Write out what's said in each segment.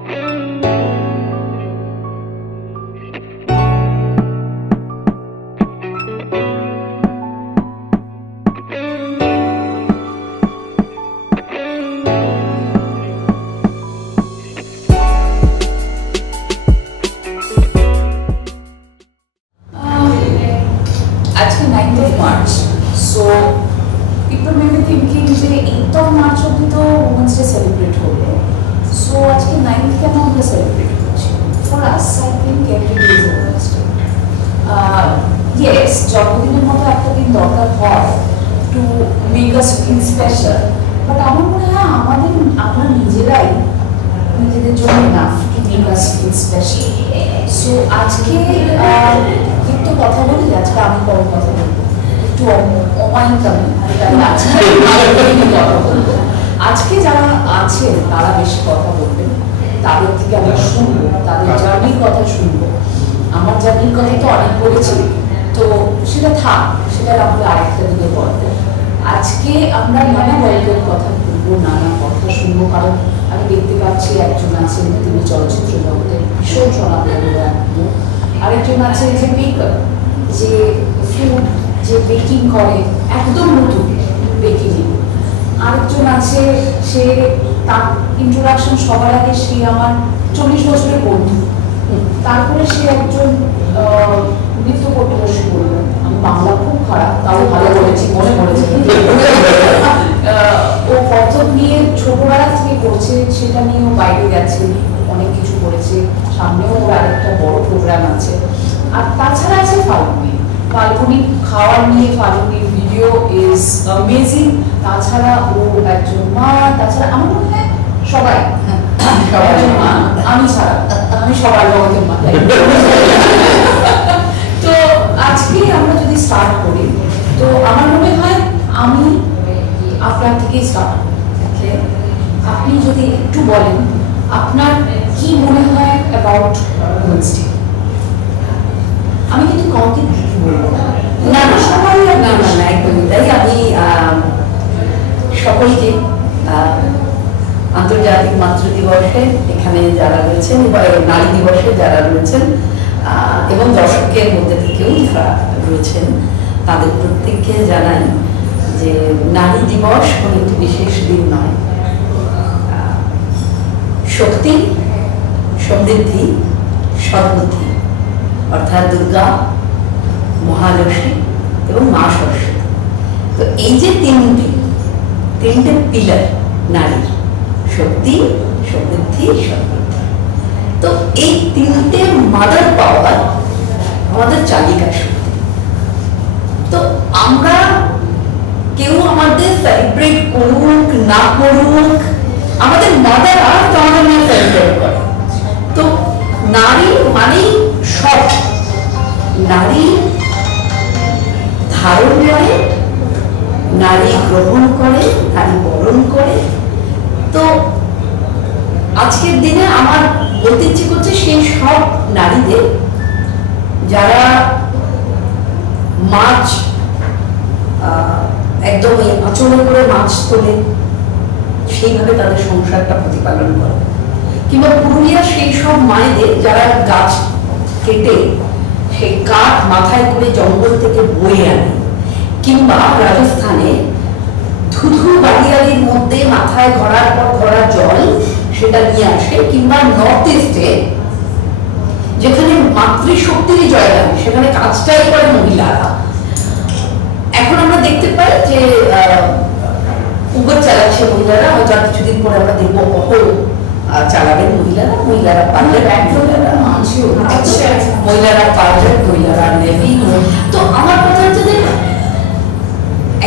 Actually 9th of March, so people may be thinking that 8th of March will be the Women's Day celebrate holo. So actually 9th can we celebrate. For us, I think every day is a Women's Day. Yes, জন্মদিনের মতো একটা দিন দরকার হয় to make us feel special, but আমার মনে হয় আমরা নিজেরাই নিজেদের জন্য enough to make us feel special. So আজকে একটু কথা বলি, আজকে আমি বড় কথা বলবো, একটু অমায়িকা আজকে যারা আছেন তারা বেশি কথা বলবেন, তাদের থেকে আমরা শুনবো, তাদের জার্নির কথা শুনবো। আমার জার্নির কথা তো অনেক বলেছি, তো সেটা থাক, সেটা আমরা আরেকটা দিকে বলবো। আজকে আমরা নানা গল্পের কথা বলবো, নানা কথা শুনবো, কারণ আমি দেখতে পাচ্ছি একজন আছেন তিনি চলচ্চিত্র জগতের ভীষণ স্বনামধন্য একজন, আরেকজন আছে যে বেকার, যে ফুড যে বেকিং করে, একদম নতুন বেকিং। আরেকজন আছে সে তার ইন্ট্রোডাকশন সবার আগে সে আমার 40 বছরের বন্ধু, তারপরে সে একজন নৃত্য করতে বসে করলো। আমি বাংলা খুব খারাপ, তাও ভালো বলেছি, মনে পড়েছে। ও প্রথম নিয়ে ছোটবেলা থেকে করছে, সেটা নিয়েও বাইরে গেছে, অনেক কিছু করেছে, সামনেও ওর আরেকটা বড় প্রোগ্রাম আছে। আর তাছাড়া আছে ফাল্গুনি খাওয়ার নিয়ে, ফাল্গুনির ভিডিও ইজ অ্যামেজিং। তাছাড়া ও একজন মা, তাছাড়া আমার মনে হয় সবাই একজন মা, আমি ছাড়া আমি সবার জগতের মা। তো আজকে আমরা যদি স্টার্ট করি, তো আমার মনে হয় আমি আপনার থেকেই স্টার্ট করি। আপনি যদি একটু বলেন আপনার কি মনে হয় অ্যাবাউট উইমেন্স ডে। আমি কিন্তু কাউকে বলবো না, সবাই না একদমই তাই। আমি সকলকে আন্তর্জাতিক মাতৃ দিবসে এখানে যারা রয়েছেন, নারী দিবসে যারা রয়েছেন এবং দর্শকের মধ্যে থেকেও যারা রয়েছেন, তাদের প্রত্যেককে জানাই যে নারী দিবস কোনো একটি বিশেষ দিন নয়। শক্তি, সমৃদ্ধি, সদ্বুদ্ধি অর্থাৎ দুর্গা, মহালক্ষ্মী এবং মা সরস্বতী, তো এই যে তিনটে পিলার নারীর, শক্তি, সমৃদ্ধি, সদ্বুদ্ধি, তো এই তিনটে মাদার পাওয়ার আমাদের চালিকা শক্তি। তো আমরা কেউ আমাদের সেলিব্রেট করুক না করুক, আমাদের মাদার আর্থ আমাদের নিয়ে সেলিব্রেট করে। তো নারী মানেই সব, নারী ধারণ করে, নারী গ্রহণ করে, নারী বরণ করে। তো আজকের দিনে আমার বলতে ইচ্ছে করছে সেই সব নারীদের যারা মাছ একদম আচরণ করে মাছ তোলে, সেইভাবে তাদের সংসারটা প্রতিপালন করে, কিংবা পুরুলিয়ার সেই সব মায়েদের যারা গাছ কেটে সেই কাঠ মাথায় করে জঙ্গল থেকে বয়ে আনে, কিংবা রাজস্থানে ধুধু বাড়িয়ালির মধ্যে মাথায় ঘোরার পর ঘোরা জল সেটা নিয়ে আসে, কিংবা নর্থ ইস্টে যেখানে মাতৃশক্তিরই জয়গান, সেখানে কাজটাই করে মহিলারা। এখন আমরা দেখতে পাই যে উবার চালাচ্ছে মহিলারা, হয়তো আর কিছুদিন পরে আমরা দেখবো অটো চালাবেন মহিলারা পাইলট, মহিলারা পাইলট, মহিলারা নেভি। তো আমার কথা হচ্ছে যে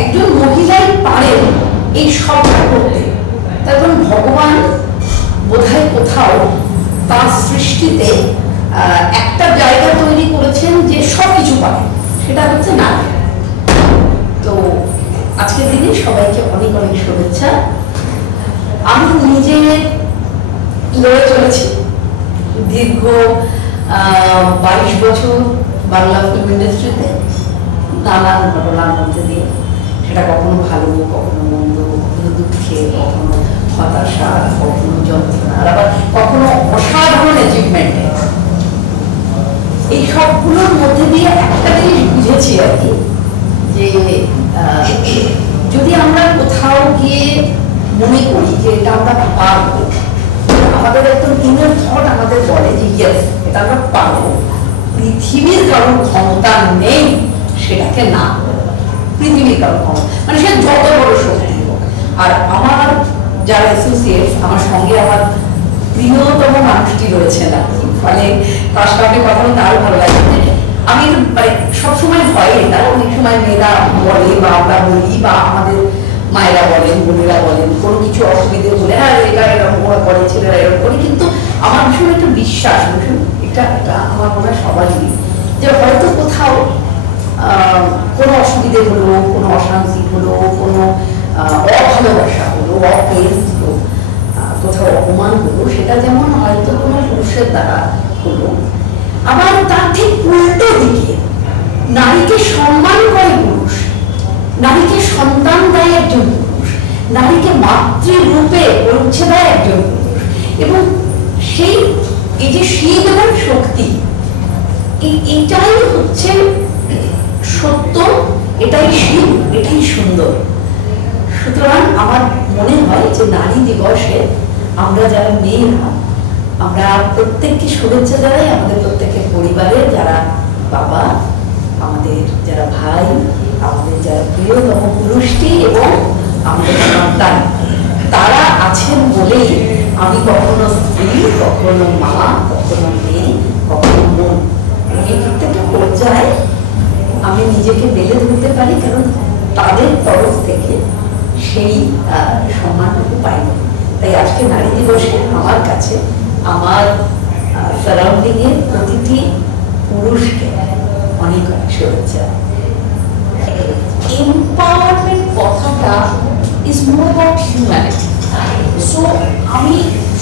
একজন মহিলাই পারেন এই সবটা করতে, তারপর ভগবান বোধহয় কোথাও তার সৃষ্টিতে একটা জায়গা তৈরি করেছেন যে সবকিছু পারে, সেটা হচ্ছে নারী। তো আজকের দিনে সবাইকে অনেক অনেক শুভেচ্ছা। আমি নিজে লড়ে চলেছি দীর্ঘ 22 বছর বাংলা ফিল্ম ইন্ডাস্ট্রিতে, নানান ঘটনার মধ্যে দিয়ে। সেটা কখনো ভালো, কখনো মন্দ, কখনো দুঃখে, কখনো হতাশা, কখনো যন্ত্রণা, আবার কখনো অসাধারণ অ্যাচিভমেন্টে। এই সবগুলোর মধ্যে দিয়ে একটা জিনিস বুঝেছি আর কি, যে যদি আমরা কোথাও গিয়ে মনে করি যে এটা আমরা পারবো, আমাদের একদম ইনার থট আমাদের বলে যে ইয়েস এটা আমরা পারবো, পৃথিবীর কারোর ক্ষমতা নেই সেটাকে না, পৃথিবীর কারোর ক্ষমতা মানে সে যত বড় শক্তি হোক। আর আমার যারা অ্যাসোসিয়েট, আমার সঙ্গে আমার প্রিয়তম মানুষটি রয়েছেন আর কি, ফলে তার সঙ্গে কথা বলতে আরো ভালো লাগে। আমি মানে সবসময় ভয়, এটা অনেক সময় মেয়েরা বলে বা আমরা বলি বা আমাদের মায়েরা বলেন, বোনেরা বলেন, কোনো কিছু অসুবিধে বলে হ্যাঁ এটা এরকম ওরা করে, ছেলেরা এরকম করে, কিন্তু আমার ভীষণ একটা বিশ্বাস, ভীষণ এটা আমার মনে হয় সবারই, যে হয়তো কোথাও কোনো অসুবিধে হলো, কোনো অশান্তি হলো, কোনো অভালোবাসা হলো, অপ্রেম হলো, কোথাও অপমান হলো, সেটা যেমন হয়তো কোনো পুরুষের দ্বারা হলো, আবার তার ঠিক উল্টো দিকে নারীকে সম্মান করে পুরুষ, নারীকে সন্তান দেয় একজন পুরুষ, নারীকে মাতৃরূপে পৌঁছে দেয় একজন পুরুষ, এবং সেই এই যে শিবনার শক্তি, এটাই হচ্ছে সত্য, এটাই শিব, এটাই সুন্দর। সুতরাং আমার মনে হয় যে নারী দিবসে আমরা যারা মেয়েরা, আমরা প্রত্যেককে শুভেচ্ছা জানাই, আমাদের প্রত্যেকের পরিবারে যারা বাবা, আমাদের যারা ভাই, আমাদের যারা প্রিয়তম পুরুষটি এবং আমাদের সন্তান, তারা আছেন বলেই আমি কখনো স্ত্রী, কখনো মা, কখনো মেয়ে, কখনো বোন, এই প্রত্যেকটা পর্যায়ে আমি নিজেকে মেলে ধরতে পারি, কারণ তাদের তরফ থেকে সেই সম্মানটুকু পাইনি। তাই আজকে নারী দিবসে আমার কাছে আমার সারাউন্ডিং এর প্রতিটি পুরুষকে অনেক অনেক শুভেচ্ছা। এম্পাওয়ারমেন্ট কথাটা is more about humanity. So আমি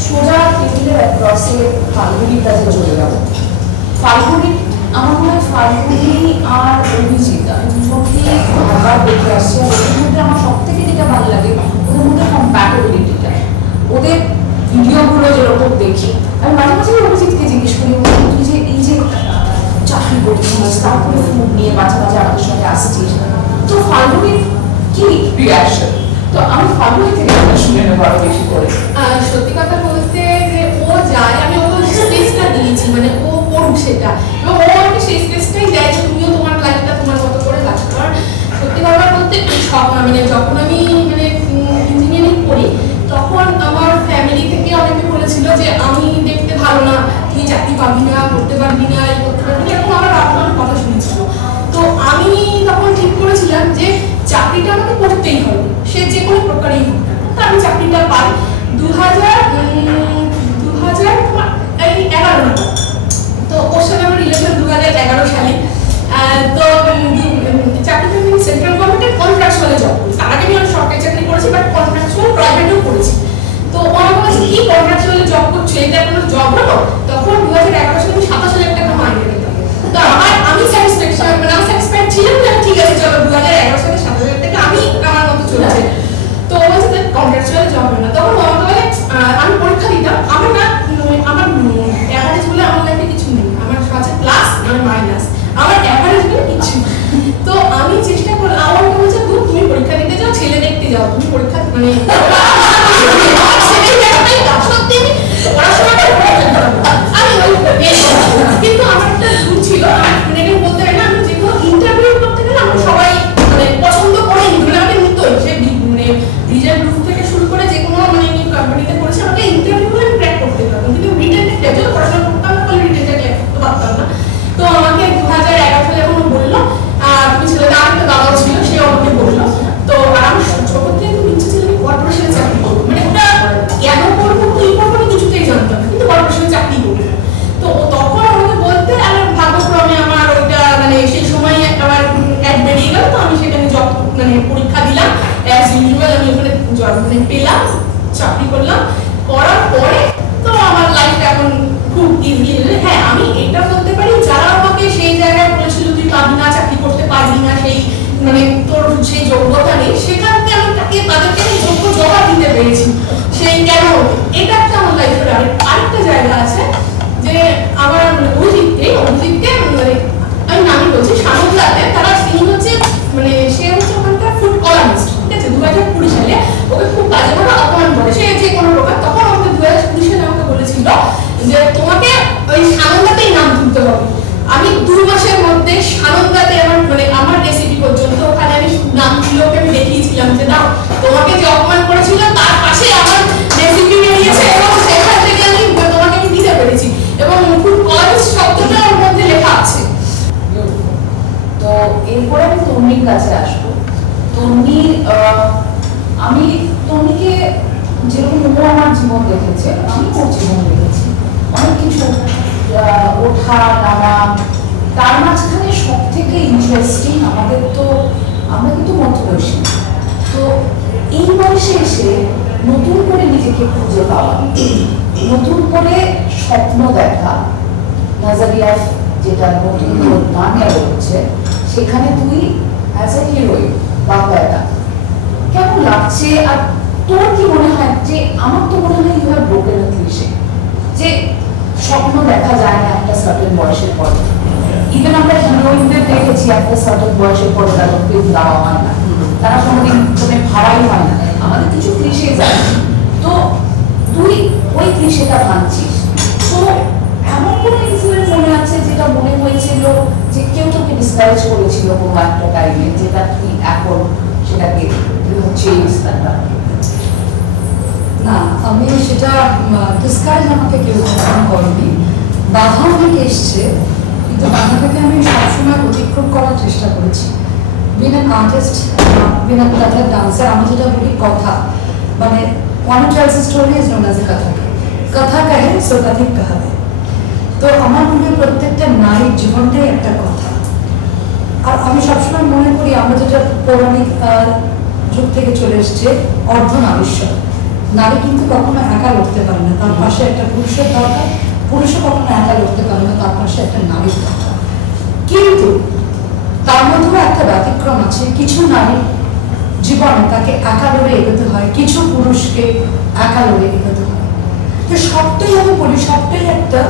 সোজা টেবিলের অ্যাক্রসে ফাল্গুনির কাছে চলে যাব। ফাল্গুনি, আমার মনে হয় ফাল্গুনি আর অভিজিৎ আমি দুজনকে বারবার দেখে আসছি, আর ওদের মধ্যে আমার সব থেকে যেটা ভালো লাগে ওদের মধ্যে কম্প্যাটেবিলিটিটা, ওদের ভিডিওগুলো যেরকম দেখি আমি মাঝে মাঝে অভিজিৎকে জিজ্ঞেস করি, তুই যে এই যে চাকরি করছিস, তারপরে ফোন নিয়ে মাঝে মাঝে আমাদের সঙ্গে আসছিস, তো ফাল্গুনির কি রিয়াকশন? তো আমি ফাল্গুনি থেকে শুনে নেবো আরো বেশি করে। সত্যি কথা বলতে যে ও যায়, আমি ওকে স্পেসটা দিয়েছি, মানে ও করুক সেটা, এবং ও আমাকে সেই স্পেসটাই দেয় যে তুমিও তোমার লাইফটা তোমার মতো করে কাজ করো। আর সত্যি কথা বলতে মানে যখন আমি মানে ইঞ্জিনিয়ারিং করি তখন আমার ফ্যামিলি থেকে অনেকে বলেছিল যে আমি দেখতে ভালো না, তুই চাকরি পাবি না, করতে পারবি না, এই করতে পারবি না, এরকম আমার আপনার কথা শুনেছিল। তো আমি তখন ঠিক করেছিলাম যে চাকরিটা আমাকে করতেই হবে, সে যে কোনো প্রকারেই হোক। তো আমি চাকরিটা পাই 2011 নাগাদ। তো ওর সাথে আমার রিলেশন 2011 সালে। তো চাকরিটা আমি সেন্ট্রাল গভর্নমেন্টের কন্ট্রাকচুয়ালে জব করি, তার আগে আমি সরকারি চাকরি করেছি, বাট কন্ট্রাকচুয়াল প্রাইভেটেও করেছি। তো ও আমাকে বলছে কি কন্ট্রাকচুয়ালে জব করছো, এটা কোনো জব হলো? তখন 2011 সালে আমি 27,000 টাকা মাইনে পেতাম। তো আমি স্যাটিসফ্যাকশন, মানে আমি স্যাটিসফাইড ছিলাম না, ঠিক আছে চলো 2011 সালে 27,000 টাকা আমি আমার মতো চলে আসে। তো ও বলছে কন্ট্রাকচুয়াল জব হয় না। তখন ও আমাকে বলে আমি পরীক্ষা দিতাম, আমার না আমার অ্যাভারেজ বলে আমার লাইফে কিছু নেই, আমার আছে প্লাস আর মাইনাস, আমার অ্যাভারেজ বলে কিছু। তো আমি চেষ্টা করলাম, আমার বলছে তুমি পরীক্ষা দিতে যাও, ছেলে দেখতে যাও, তুমি পরীক্ষা মানে সত্যি আমি পড়াশোনাটা আমি কিন্তু আমার একটা ভুল ছিল, মানে এটা বলতে হয় না, আমি যে কোনো ইন্টারভিউ করতে গেলে আমার সবাই মানে পছন্দ করে, মানে আমাকে নিতই, সে মানে রিজাল্ট গ্রুপ থেকে শুরু করে যে কোনো মানে কোম্পানিতে করেছে, আমাকে ইন্টারভিউ আমি ক্র্যাক করতে পারতাম, কিন্তু রিটেনটা যত পড়াশোনা করতাম না তাহলে রিটেনটা ক্র্যাক করতে পারতাম না। তো আমাকে 2011 সালে যখন বললো তুমি ছিল, তার একটা দাদাও ছিল, সে আমাকে বললো। তো আর আমি ছোট থেকে খুব ইচ্ছে ছিল কর্পোরেশনে চাকরি করবো, মানে ওটা কেন করবো কি করবো আমি কিছুতেই জানতাম না, কিন্তু কর্পোরেশনে চাকরি করবো। তো তখন আমাকে বলতে আমার ভাগ্যক্রমে আমার ওইটা মানে সেই সময় আমার অ্যাড বেরিয়ে গেল, তো আমি সেখানে জব মানে পরীক্ষা দিলাম, অ্যাজ ইউজুয়াল আমি ওখানে জব মানে পেলাম, চাকরি করলাম, করার পরে তো আমার লাইফটা এখন খুব ইজি। হ্যাঁ আমি এটা বলতে পারি, যারা আমাকে সেই জায়গায় বলেছিল তুই পাবি না, চাকরি করতে পারবি না, সেই মানে তোর সেই যোগ্যতা নেই, সেখানে আমি তাকে তাদেরকে যোগ্য জবাব দিতে পেরেছি সেই কেন। এটা একটা আমার লাইফের আরেকটা জায়গা আছে যে আমার অভিজিৎকে মানে আমি নামই বলছি সানন্দাতে, তারা তিনি হচ্ছে মানে সে হচ্ছে ওখানকার ফুড কলামিস্ট, ঠিক আছে। 2020 সালে ওকে খুব বাজেভাবে অপমান করে সে যে কোনো প্রকার, তখন আমাকে 2020 সালে আমাকে বলেছিল যে তোমাকে ওই সানন্দাতেই নাম তুলতে হবে। আমি 2 মাসের মধ্যে সানন্দাতে আমার রেসিপি পর্যন্ত ওখানে আমি নাম তুলে ওকে আমি দেখিয়েছিলাম যে না তোমাকে যে অপমান করেছিল তার পাশে আমার রেসিপি বেরিয়েছে এবং সেখান থেকে আমি তোমাকে আমি দিতে পেরেছি এবং ফুড কলামিস্ট শব্দটা ওর মধ্যে লেখা আছে। তো এরপরে আমি তন্নির কাছে আসবো। তন্নি, আমি তন্নিকে যেরকম ও আমার জীবন দেখেছে আমি ওর জীবন দেখেছি, অনেক কিছু ওঠা নামা, তার মাঝখানে সব থেকে ইন্টারেস্টিং আমরা কিন্তু মধ্যবয়সী, তো এই বয়সে এসে নতুন করে নিজেকে খুঁজে পাওয়া, নতুন করে স্বপ্ন দেখা, নাজারিয়া যেটা নতুন গানটা হচ্ছে সেখানে তুই অ্যাজ এ হিরোইন বাংলাটা কেমন লাগছে? আর তোর কি মনে হয়? যে আমার তো মনে হয় you have broken a cliche যে স্বপ্ন দেখা যায় না একটা সার্টেন বয়সের পর। ইভেন আমরা হিরোইনদের দেখেছি একটা সার্টেন বয়সের পর তারা ফিল্ম দেওয়া হয় না, তারা কোনোদিন কোনো ভাড়াই হয় না, আমাদের কিছু ক্লিশে যায়। তো তুই ওই ক্লিশেটা ভাঙছিস, তো এমন কোনো ইনসিডেন্ট মনে আছে যেটা মনে হয়েছিল যে কেউ তোকে ডিসকারেজ করেছিল কোনো একটা টাইমে, যেটা তুই এখন সেটাকে চেঞ্জ তার? না, আমি সেটা ডিসকারেজ আমাকে কেউ কখনো করেনি, বাধা অনেক এসছে, কিন্তু বাধাটাকে আমি সবসময় অতিক্রম করার চেষ্টা করেছি। বিন অ্যান আর্টিস্ট, বিন অ্যান কথার ডান্সার, আমি যেটা বলি কথা, মানে one tells a story is known as a কথা, কথা কহে সো কথিক কহাবে। তো আমার মনে হয় প্রত্যেকটা নারীর জীবনটাই একটা কথা। আর আমি সবসময় মনে করি আমরা যেটা পৌরাণিক যুগ থেকে চলে এসছে অর্ধনারীশ্বর, নারী কিন্তু কখনো একা লড়তে পারে না, তার পাশে একটা পুরুষের দরকার, পুরুষও কখনো একা লড়তে পারে না, তার পাশে একটা নারীর দরকার। কিন্তু তার মধ্যেও একটা ব্যতিক্রম আছে, কিছু নারী জীবনে তাকে একা লড়ে এগোতে হয়, কিছু পুরুষকে একা লড়ে এগোতে হয়। তো সবটাই আমি বলি, সবটাই একটা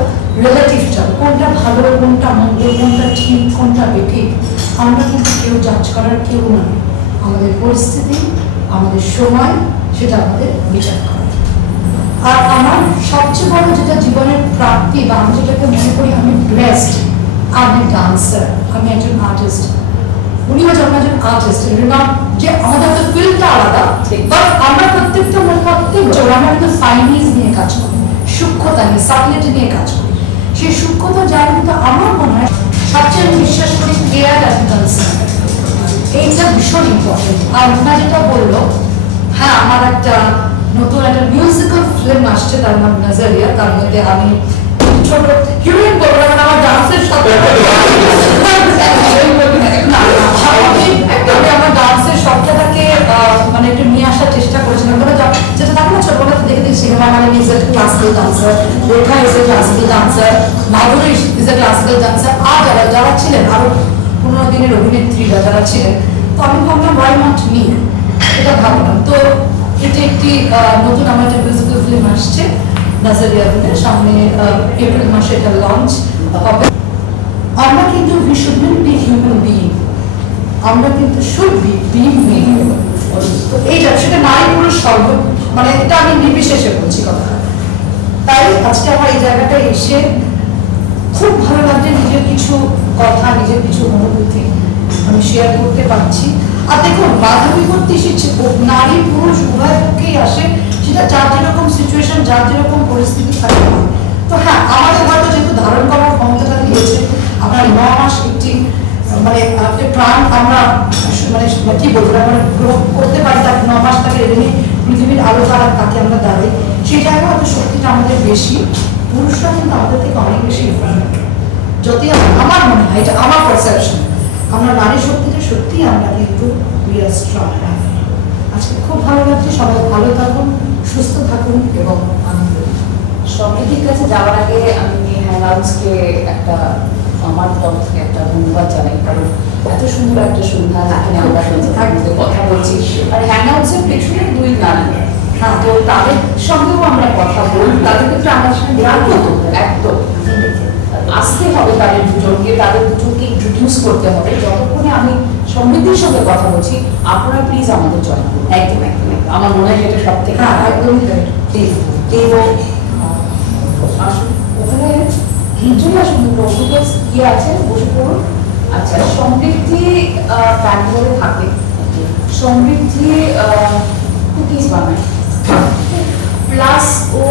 রিলেটিভ টার্ম, কোনটা ভালো কোনটা মন্দ, কোনটা ঠিক কোনটা বেঠিক আমরা কিন্তু কেউ জাজ করার কেউ নয়। আমাদের পরিস্থিতি, আমাদের সময়, সেটা আমাদের বিচার করে। আর আমার সবচেয়ে বড় যেটা জীবনের প্রাপ্তি বা আমি যেটাকে মনে করি আমি ব্লেসড, আমি ডান্সার, আমি একজন আর্টিস্ট। উনিও যখন একজন আর্টিস্ট, যে আমাদের তো ফিল্ডটা আলাদা, বাট আমরা প্রত্যেক জোড়া আমরা কিন্তু ফাইনিজ নিয়ে কাজ করি, সূক্ষ্মতা নিয়ে, সাবলেট নিয়ে কাজ করি। সেই সূক্ষ্মতা যার কিন্তু আমার মনে হয় সবচেয়ে আমি বিশ্বাস করি কেয়ার অ্যান্ড কনসার্ন, এইটা ভীষণ ইম্পর্টেন্ট। আর ওনা যেটা বললো, হ্যাঁ আমার একটা নতুন একটা মিউজিক্যাল ফিল্ম আসছে, তার নাম নাজারিয়া, তার মধ্যে আমি ছোট হিরোইন বলবো না, আমার ডান্সের সাথে আমার ডান্সের সবটাকে মানে একটু নিয়ে আসার চেষ্টা করেছিলাম। যেটা থাকে না ছোটবেলা দেখে দেখি সিনেমা মানে is a classical dancer, Rekha is a classical dancer, Madhuri is a classical dancer, আর যারা ছিলেন আরো 15 দিনের অভিনেত্রীরা যারা ছিলেন, তো আমি ভাবলাম ওয়াই নট মি, এটা ভাবলাম। তো এটা একটি নতুন আমার একটা মিউজিক্যাল ফিল্ম আসছে নাজারিয়া বলে, সামনে এপ্রিল মাসে এটা লঞ্চ হবে। আমরা কিন্তু we should not be human being, আমরা কিন্তু শুড বি বিইং বিইং। তো এইটা সেটা নারী পুরুষ সর্ব, মানে এটা আমি নির্বিশেষে বলছি কথাটা। তাই আজকে আমার এই জায়গাটায় এসে খুব ভালো লাগছে, নিজের কিছু কথা, নিজের কিছু অনুভূতি আমি শেয়ার করতে পারছি। আর দেখুন, বাধা বিপত্তি নারী পুরুষ উভয় পক্ষেই আসে, সেটা যার যেরকম সিচুয়েশন, যার যেরকম পরিস্থিতি থাকে। তো হ্যাঁ, আমাদের হয়তো যেহেতু ধারণ করার ক্ষমতাটা দিয়েছে, আমরা 9 মাস একটি মানে একটা প্রাণ আমরা মানে কি বলবো আমরা গ্রহণ করতে পারি, তার 9 মাস তাকে রেখে পৃথিবীর আলো ছাড়া তাকে আমরা দাঁড়াই, সেই জায়গায় হয়তো শক্তিটা আমাদের বেশি, পুরুষরা কিন্তু আমাদের থেকে অনেক বেশি ইনফ্লুয়েন্স। যদি আমার মনে হয়, এটা আমার পারসেপশন, আমরা নারী শক্তিটা সত্যি আমরা কিন্তু উই আর স্ট্রং। আজকে খুব ভালো লাগছে, সবাই ভালো থাকুন, সুস্থ থাকুন এবং আনন্দ। সমৃদ্ধির কাছে যাওয়ার আগে আমি হ্যাংআউটসকে একটা আমার তরফ থেকে একটা ধন্যবাদ জানাই, কারণ এত সুন্দর একটা সন্ধ্যা যেখানে আমরা একসাথে কথা বলছি, আর হ্যাংআউটসের পেছনে দুই নারী, হ্যাঁ, তো তাদের সঙ্গেও আমরা কথা বলি, তাদেরকে একটু আমার সঙ্গে একদম আসতে হবে, তাদের দুজনকে ইন্ট্রোডিউস করতে হবে। যতক্ষণে আমি সমৃদ্ধির সঙ্গে কথা বলছি, আপনারা প্লিজ আমাদের জয়েন করুন। একদম একদম আমার মনে হয় এটা সব থেকে একদমই আসুন, ওখানে চলে আসুন, বিকজ কি আছে, বসে পড়ুন। আচ্ছা, সমৃদ্ধি ব্যাঙ্গালোরে থাকে, সমৃদ্ধি কুকিজ বানায়, প্লাস ও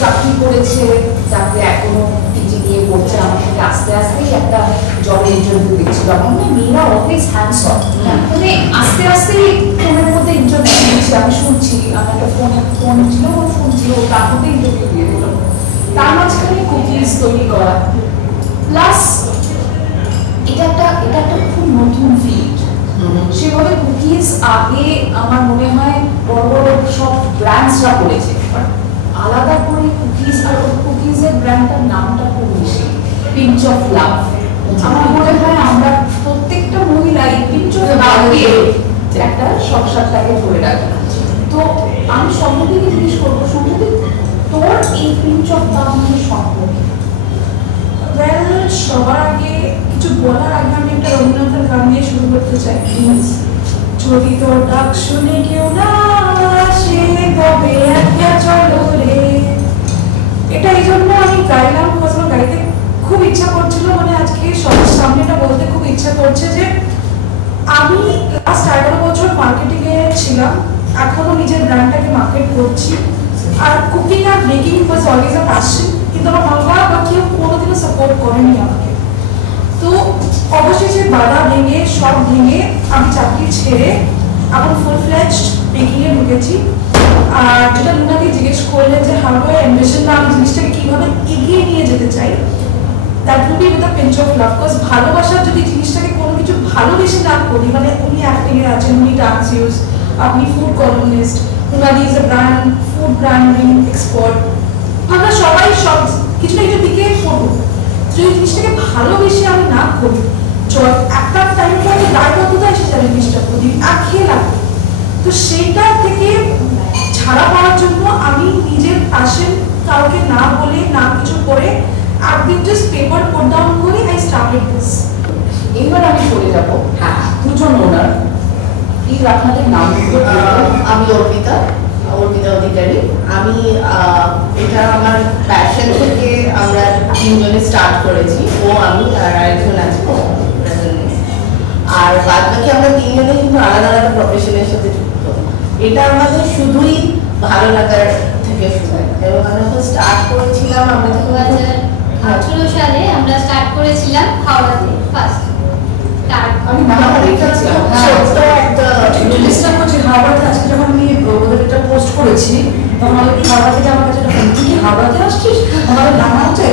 চাকরি করেছে, চাকরি এখনো পিজি দিয়ে করছে। আমার সাথে আস্তে আস্তেই একটা জবের ইন্টারভিউ দিচ্ছিল। আমার মনে হয় মেয়েরা অলওয়েজ হ্যান্ডস অন, মানে আস্তে আস্তেই ফোনের মধ্যে ইন্টারভিউ দিচ্ছি, আমি শুনছি, আমার একটা ফোন ছিল, ও শুনছি, ও তার মধ্যে ইন্টারভিউ দিয়ে দিল। তার মাঝখানে কুকিজ তৈরি করা, প্লাস এটা একটা খুব নতুন ফিল্ড। সেভাবে কুকিজ আগে আমার মনে হয় বড় বড় সব ব্র্যান্ডসরা করেছে, আলাদা করে কুকিজ, আর ওই কুকিজের ব্র্যান্ডটার নামটা খুব বেশি, পিঞ্চ অফ লাভ। আমার মনে হয় আমরা প্রত্যেকটা মহিলাই পিঞ্চ অফ লাভে একটা সংসারটাকে ধরে রাখি। তো আমি সমৃদ্ধিকে জিজ্ঞেস করবো, সমৃদ্ধি তোর এই পিঞ্চ অফ লাভ মানে সম্পর্কে? সবার আগে কিছু বলার আগে আমি একটা রবীন্দ্রনাথের গান দিয়ে শুরু করতে চাই। যদি তোর ডাক শুনে কেউ না আসে তবে একটা চলো রে। এটা এই জন্য আমি গাইলাম, আমার গাইতে খুব ইচ্ছা করছিল, মানে আজকে সবার সামনে এটা বলতে খুব ইচ্ছা করছে যে আমি লাস্ট 11 বছর মার্কেটিং এ ছিলাম, এখনো নিজের ব্র্যান্ডটাকে মার্কেট করছি, আর কুকিং আর baking was always a passion. কিন্তু আমার বাবা বা কেউ কোনোদিনও সাপোর্ট করেনি আমাকে। তো অবশেষে বাধা ভেঙে সব ভেঙে আমি চাকরি ছেড়ে এখন ফুল ফ্লেজড বেকিং এ ঢুকেছি। আর যেটা লুনাকে জিজ্ঞেস করলেন যে হাউ ডু আই এনভিশন, না আমি জিনিসটাকে কিভাবে এগিয়ে নিয়ে যেতে চাই, that will be with a pinch of love. Because ভালোবাসার যদি জিনিসটাকে কোনো কিছু ভালোবেসে না করি, মানে উনি অ্যাক্টিং এ আছেন, উনি ডান্স ইউজ, আপনি ফুড কলামিস্ট, উনাদি is a brand food branding expert, আমরা সবাই সব কিছু না কিছু দিকে করবো। যদি জিনিসটাকে ভালোবেসে আমি না করি, একটা টাইম পরে দায়বদ্ধতা এসে যাবে জিনিসটা প্রতি আর খেয়ে লাগবে। তো সেইটা থেকে ছাড়া পাওয়ার জন্য আমি নিজের প্যাশন কাউকে না বলে, না কিছু করে, একদিন জাস্ট পেপার পুট ডাউন করে আই স্টার্টেড দিস। এবার আমি চলে যাবো, হ্যাঁ, দুজন ওনার, প্লিজ আপনাদের নাম। আমি অর্পিতা অধিকারী। আমি এটা আমার প্যাশন থেকে আমরা তিনজনে স্টার্ট করেছি, ও আমি আর আরেকজন আছে, আর বাদ বাকি আমরা তিনজনে কিন্তু আলাদা আলাদা প্রফেশনের সাথে যুক্ত। এটা আমাদের শুধুই ভালো লাগার থেকে শুরু, এবং আমরা তো স্টার্ট করেছিলাম আমরা 2018 সালে আমরা স্টার্ট করেছিলাম হাওড়াতে ফার্স্ট। আমি নামটা দেখেছি, ছোট্ট একটা চেষ্টা করছি হাওড়াতে। আজকে যখন আমি ওদের একটা পোস্ট করেছি, তখন আমি হাওড়া থেকে আমার কাছে একটা ফোন, তুই কি হাওড়াতে আসছিস, আমাদের নাম আছে,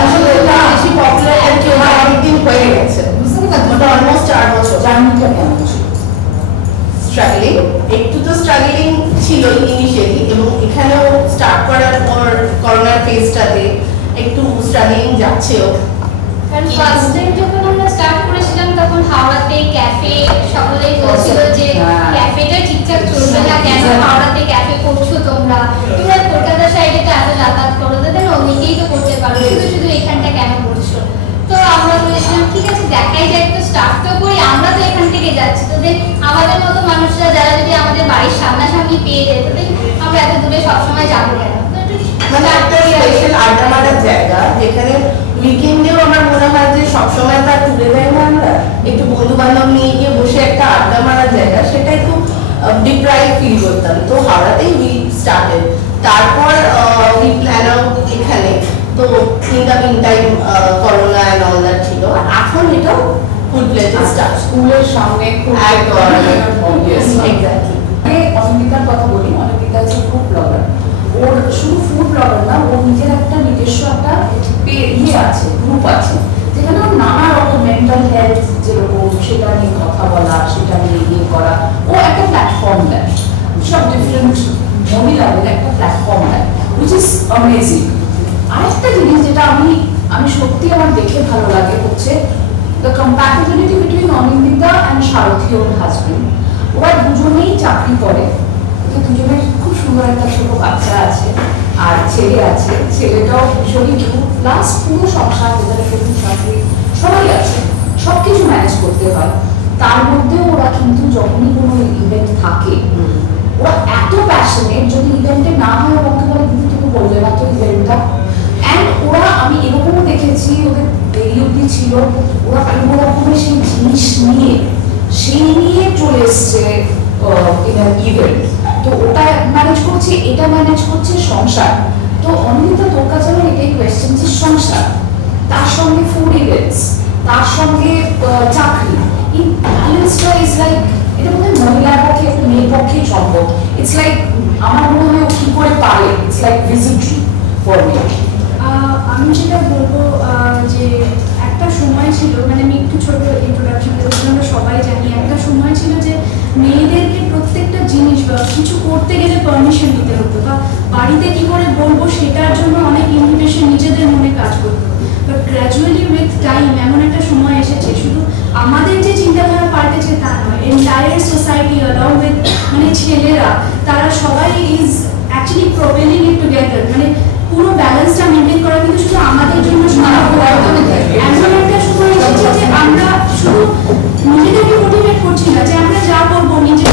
আসলে এটা বেশি পপুলার আর কি অনেকদিন হয়ে গেছে, বুঝতে পারছি ওটা অলমোস্ট 4 বছর। জার্নিটা কেমন ছিল? স্ট্রাগলিং, একটু তো স্ট্রাগলিং ছিল ইনিশিয়ালি, এবং এখানেও স্টার্ট করার পর করোনার ফেজটাতে একটু স্ট্রাগলিং যাচ্ছেও। কারণ ফার্স্ট টাইম যখন আমরা স্টার্ট করেছিলাম তখন হাওড়াতে ক্যাফে সকলেই বলছিল যে ক্যাফেটা ঠিকঠাক চলবে না, কেন হাওড়াতে ক্যাফে করছো তোমরা কলকাতার সাইডে তো এত যাতায়াত করো, তাদের অনেকেই তো করতে পারো, শুধু শুধু এখানটা কেন করছো? তো আমরা বলেছিলাম ঠিক আছে দেখাই যায়, তো স্টার্ট তো করি, আমরা তো এখান থেকে যাচ্ছি, তোদের আমাদের মতো মানুষরা যারা যদি আমাদের বাড়ির সামনাসামনি পেয়ে যায়, তাদের আমরা এত দূরে সবসময় যাবো কেন? মানে একটা স্পেশাল আড্ডা মারার জায়গা, যেখানে উইকেন্ডেও আমার মনে হয় যে সবসময় তার টুরে দেয় না, আমরা একটু বন্ধু বান্ধব নিয়ে গিয়ে বসে একটা আড্ডা মারার জায়গা, সেটাই খুব ডিপ্রাইভ ফিল করতাম। তো হাওড়াতেই উই স্টার্টেড, তারপর উই প্ল্যান আউট এখানে। তো in the mean time corona and all that ছিল, আর এখন এটা ফুড প্লেসে স্টার্ট, স্কুলের সামনে খুব এক্স্যাক্টলি। অনিন্দিতার কথা বলি, অনিন্দিতা হচ্ছে ফুড ব্লগার। ওর শুধু ফুড ব্লগার না, ওর নিজের একটা নিজস্ব একটা ইয়ে আছে, গ্রুপ আছে, যেখানে ওর নানা রকম মেন্টাল হেলথ যেরকম সেটা নিয়ে কথা বলা, সেটা নিয়ে ইয়ে করা, ও একটা প্ল্যাটফর্ম দেয়, সব ডিফারেন্ট মহিলাদের একটা প্ল্যাটফর্ম দেয়, হুইচ ইজ অ্যামেজিং। আরেকটা জিনিস যেটা আমি সত্যি আমার দেখে ভালো লাগে হচ্ছে the compatibility between Anindita and Sarathi or husband, ওরা দুজনেই চাকরি করে, তো দুজনের খুব সুন্দর একটা ছোট বাচ্চা আছে আর ছেলে আছে, ছেলেটাও ভীষণই কিউট, প্লাস পুরো সংসার ওদের শ্বশুর শাশুড়ি সবাই আছে, সব কিছু ম্যানেজ করতে হয়। তার মধ্যেও ওরা কিন্তু যখনই কোনো ইভেন্ট থাকে ওরা এত প্যাশনেট, যদি ইভেন্টে না হয় ওকে বলে দিদি তুমি বললে না তো ইভেন্টটা। অ্যান্ড ওরা, আমি এরকমও দেখেছি ওদের দেরি অব্দি ছিল, ওরা কোনো রকমের সেই জিনিস নিয়ে চলে এসছে ইভেন্ট, তো ওটা ম্যানেজ করছে, এটা ম্যানেজ করছে, সংসার। তো অনিন্দিতা তোর কাছে আমার এটাই কোয়েশ্চেন যে সংসার, তার সঙ্গে ফুড ইভেন্টস, তার সঙ্গে চাকরি, এই ব্যালেন্সটা ইজ লাইক, এটা মনে হয় মহিলার পক্ষে একটা মেয়ের পক্ষেই সম্ভব। ইটস লাইক, আমার মনে হয় ও কি করে পারে, ইটস লাইক ভিজিটরি ফর মি। আমি যেটা বলবো যে একটা সময় ছিল, মানে আমি একটু ছোট ইন্ট্রোডাকশন করছি, আমরা সবাই জানি একটা সময় ছিল যে মেয়েদেরকে প্রত্যেকটা জিনিস বা কিছু করতে গেলে পারমিশন নিতে হতো, বা বাড়িতে কি করে বলবো সেটার জন্য অনেক ইনহিবিশন নিজেদের মনে কাজ করতো। বাট গ্র্যাজুয়ালি উইথ টাইম এমন একটা সময় এসেছে, শুধু আমাদের যে চিন্তাধারা পাল্টেছে তা নয়, এন্টায়ার সোসাইটি অ্যালং উইথ মানে ছেলেরা, তারা সবাই ইজ অ্যাকচুয়ালি প্রোভেলিং ইট টুগেদার, মানে পুরো ব্যালেন্সটা মেনটেন করা কিন্তু শুধু আমাদের জন্য এমন একটা সময় এসেছে যে আমরা শুধু নিজেদেরকে মোটিভেট করছি না, যে আমরা যা করবো নিজের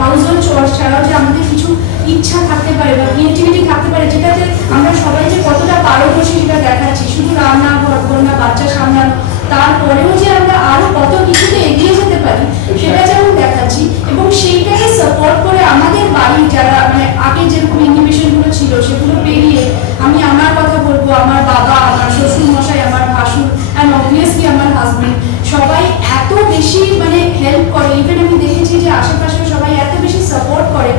হাউস হোল্ড চর্স ছাড়াও যে আমাদের কিছু ইচ্ছা থাকতে পারে বা ক্রিয়েটিভিটি থাকতে পারে, যেটাতে আমরা সবাই যে কতটা পারদর্শী সেটা দেখাচ্ছি, শুধু রান্না ঘর না বাচ্চা সামলানো, তারপরেও যে আমরা আরো কত কিছুতে এগিয়ে যেতে পারি সেটা যেমন দেখাচ্ছি, এবং সেইটাকে সাপোর্ট করে আমাদের বাড়ি যারা মানে আগে যেরকম ইনহিবিশনগুলো ছিল সেগুলো পেরিয়ে, আমি আমার কথা বলবো, আমার বাবা, আমার শ্বশুর মশাই, আমার ভাসুর অ্যান্ড অবভিয়াসলি আমার হাজবেন্ড, সবাই এত বেশি মানে হেল্প করে। ইভেন আমি দেখেছি যে আশেপাশে সবাই এত বেশি সাপোর্ট করে।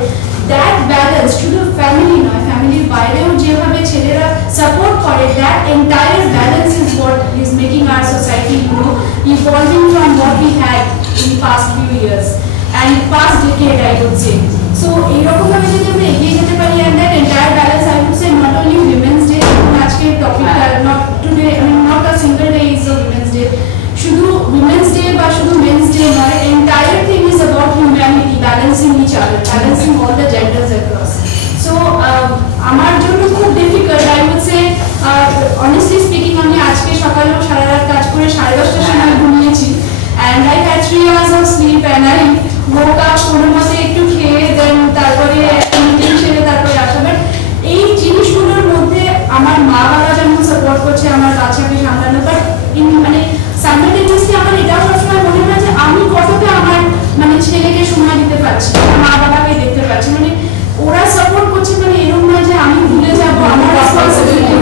দ্যাট ব্যালেন্স শুধু ফ্যামিলি নয়, ফ্যামিলির বাইরেও যেভাবে ছেলেরা সাপোর্ট করে, that entire balance is what is making our society evolving from what we had in past few years and past decade, I would say. So এরকম ভাবে যদি আমরা এগিয়ে যেতে পারি, and that entire balance, I would say not only Women's Day, আজকের টপিকটা not today, I mean not a single day is a Women's Day, শুধু Women's Day বা শুধু Men's Day নয়, entire thing is about humanity, balancing each other, balancing all the genders across. So আমার জন্য খুব difficult, I would say honestly speaking, আমি আজকে সকালেও সারা রাত কাজ করে 10:30টার সময় ঘুমিয়েছি, and I had 3 hours of sleep and I woke up কোনো মতে একটু খেয়ে, দেন তারপরে মিটিং সেরে তারপরে আসা। বাট এই জিনিসগুলোর মধ্যে আমার মা বাবা যেমন সাপোর্ট করছে আমার বাচ্চাকে সামলানো, বাট মানে সাইমালটেনিয়াসলি আমার এটাও সবসময় মনে হয় যে আমি কতটা আমার মানে ছেলেকে সময় দিতে পারছি, মা বাবাকে দেখতে পাচ্ছি, মানে ওরা সাপোর্ট করছে, মানে এরকম নয় যে আমি ভুলে যাবো আমার রেসপন্সিবিলিটি।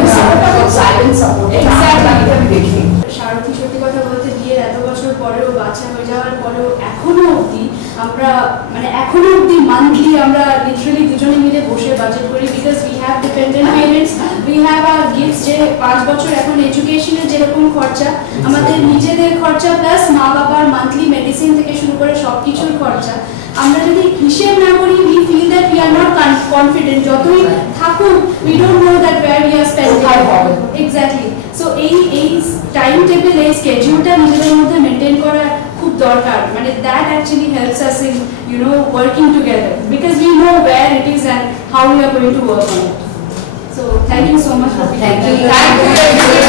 সারথী সত্যি কথা বলতে বিয়ের এত বছর পরেও, বাচ্চা হয়ে যাওয়ার পরেও এখনো অবধি আমরা মানে এখনো অবধি মান্থলি আমরা লিটারালি দুজনে মিলে বসে বাজেট করি, because we have dependent parents, we have our gifts. যে 5 বছর এখন এডুকেশনের যেরকম খরচা, আমাদের নিজেদের খরচা প্লাস মা বাবার মান্থলি মেডিসিন থেকে শুরু করে সব কিছুর খরচা, আমরা যদি হিসেব না করি, we feel that we are not confident, যতই থাকুক we don't know that where we are spending. Exactly. So এই টাইম টেবিল, এই স্কেডিউলটা নিজেদের মধ্যে মেনটেন করা খুব দরকার, মানে that actually helps us in working together, because we know where it is and how we are going to work on it. So thank you so much for being here. Thank you.